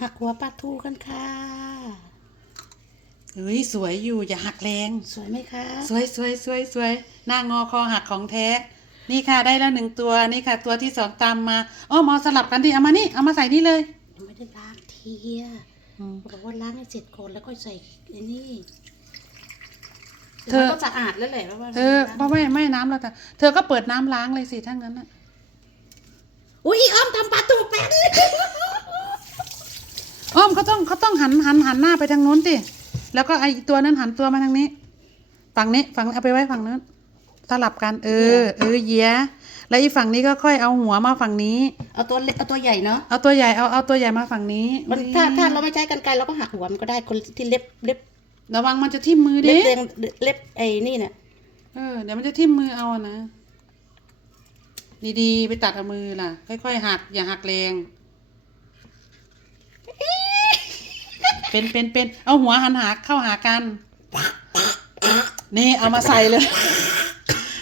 หักหัวปลาทูกันค่ะเฮ้ยสวยอยู่อย่าหักแรง สวยไหมคะ สวยสวยสวยสวยหน้างอคอหักของแท้ นี่ค่ะได้แล้วหนึ่งตัวนี่ค่ะ ตัวที่สองตามมาอ้อมเอาสลับกันดิเอามานี่เอามาใส่นี่เลยยังไม่ได้ล้างทีอะอืมบอกว่าล้างให้เสร็จก่อนแล้วก็ใส่ไอ้นี่เธอมันก็สะอาดแล้วแหละว่าเออเพราะไม่ไม่น้ำแล้วแต่เธอก็เปิดน้ำล้างเลยสิถ้างั้นน่ะอุ้ยอ้อมทำปลาทูเป็น อ้อมเขา ต้องเขาต้องหันหันหันหน้าไปทางนู้นสิแล้วก็ไอตัวนั้นหันตัวมาทางนี้ ฝั่งนี้ฝั่งเอาไปไว้ฝั่งนู้นสลับกัน เออ เออเยียแล้วอีฝั่งนี้ก็ค่อยเอาหัวมาฝั่งนี้ เอาตัวเล็กเอาตัวใหญ่เนาะเอาตัวใหญ่เอาเอาตัวใหญ่มาฝั่งนี้มันถ้าถ้าเราไม่ใช้กันไกลเราก็หักหัวมันก็ได้คนที่เล็บเล็บระวังมันจะทิ่มมือเล็ดิบแดงเล็บไอ้นี่เนี่ยเออเดี๋ยวมันจะทิ่มมือเอาอะนะ ดีๆไปตัดเอามือล่ะ ค่อยๆหักอย่าหักแรง เป็นเป็นเป็นเอาหัวหันหาเข้าหากัน นี่เอามาใส่เลย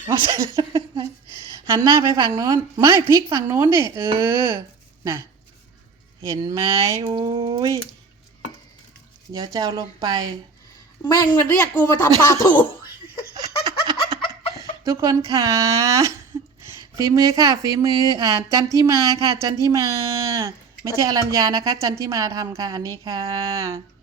เอาใส่เลยหันหน้าไปฝั่งโน้น ไม่พลิกฝั่งโน้นดิเออ น่ะ เห็นไหมอุ้ย เดี๋ยวจะเอาลงไป แม่งมันเรียกกูมาทำปลาทูทุกคนค่ะฝีมือค่ะฝีมือ อ่า จันทิมาค่ะ จันทิมาไม่ใช่อรัญญานะคะ จันทิมาทำค่ะ อันนี้ค่ะ